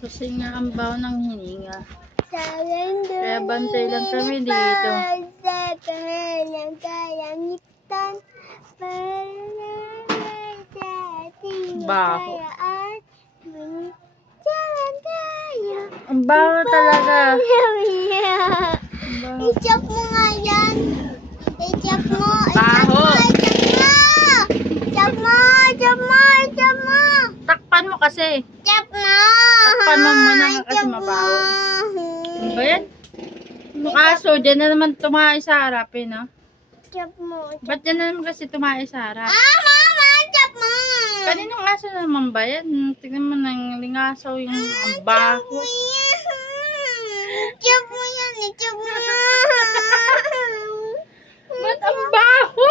Kasi nga ang baho ng hininga. Kaya bantay lang kami dito. Baho. Ang baho talaga. I-chop mo nga yan. I-chop mo. Baho. I-chop mo. I-chop mo. Takpan mo kasi. Chop mo. Takpan mo muna nga kasi mabaho. Ano ba yan? Yung aso, dyan na naman tumahay sa harap eh, no? Chop mo. Ba't dyan na naman kasi tumahay sa harap? Mama, chop mo. Kaninong aso na naman ba yan? Tignan mo nang lingasaw yung ang baho. Chop mo yan. Chop mo. Ba't ang baho?